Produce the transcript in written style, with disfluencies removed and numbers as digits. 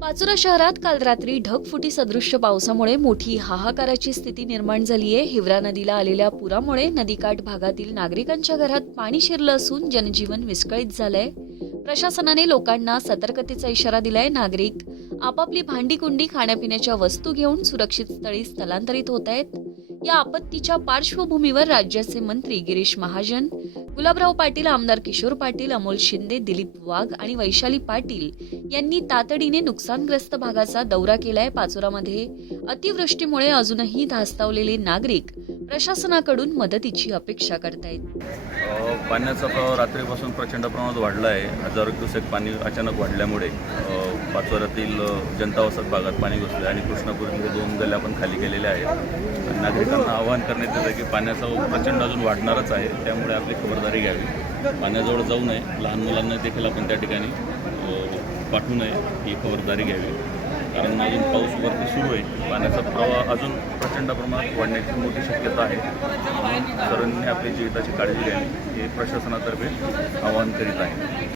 पाचोरा शहरात काल रात्री ढगफुटी सदृश्य पावसामुळे मोठी हाहाकाराची स्थिती निर्माण झाली आहे। हिवरा नदीला आलेल्या पुरामुळे नदीकाठ भागातील नागरिकांच्या घरात पाणी शिरलं असून जनजीवन विस्कळीत झालंय। प्रशासनाने लोकांना सतर्कतेचा इशारा दिलाय। नागरिक आपापली भांडी कुंडी खाण्यापिण्याच्या वस्तू घेऊन सुरक्षित स्थळी स्थलांतरित होत आहेत। या आपत्तीच्या पार्श्वभूमीवर राज्याचे मंत्री गिरीश महाजन, गुलाबराव पाटील, आमदार किशोर पाटील, अमोल शिंदे, दिलीप वाघ आणि वैशाली पाटील यांनी तातडीने नुकसानग्रस्त भागाचा दौरा केलाय। पाचोरामध्ये अतिवृष्टीमुळे अजूनही धास्तावलेले नागरिक प्रशासनाकडून मदतीची अपेक्षा करतायत। पाण्याचा प्रवाह रात्रीपासून प्रचंड प्रमाणात वाढला आहे। हजारो क्युसेक पाणी अचानक वाढल्यामुळे पाचोऱ्यातील जनता वसत भागात पाणी घुसले आणि कृष्णापूरमध्ये 2 गल्ल्या पण खाली गेलेल्या आहेत। नागरिकांना आवाहन करण्यात येतं की पाण्याचा प्रचंड अजून वाढणारच आहे, त्यामुळे आपली खबरदारी घ्यावी, पाण्याजवळ जाऊ नये, लहान मुलांना देखील आपण त्या ठिकाणी पाठवू नये ही खबरदारी घ्यावी, कारण अजून पाऊस वरती सुरू आहे। पाण्याचा प्रवाह अजून प्रचंड प्रमाणात वाढण्याची मोठी शक्यता आहे। सर्वांनी आपली जीविताची काळजी घ्यावी हे प्रशासनातर्फे आवाहन करीत आहे।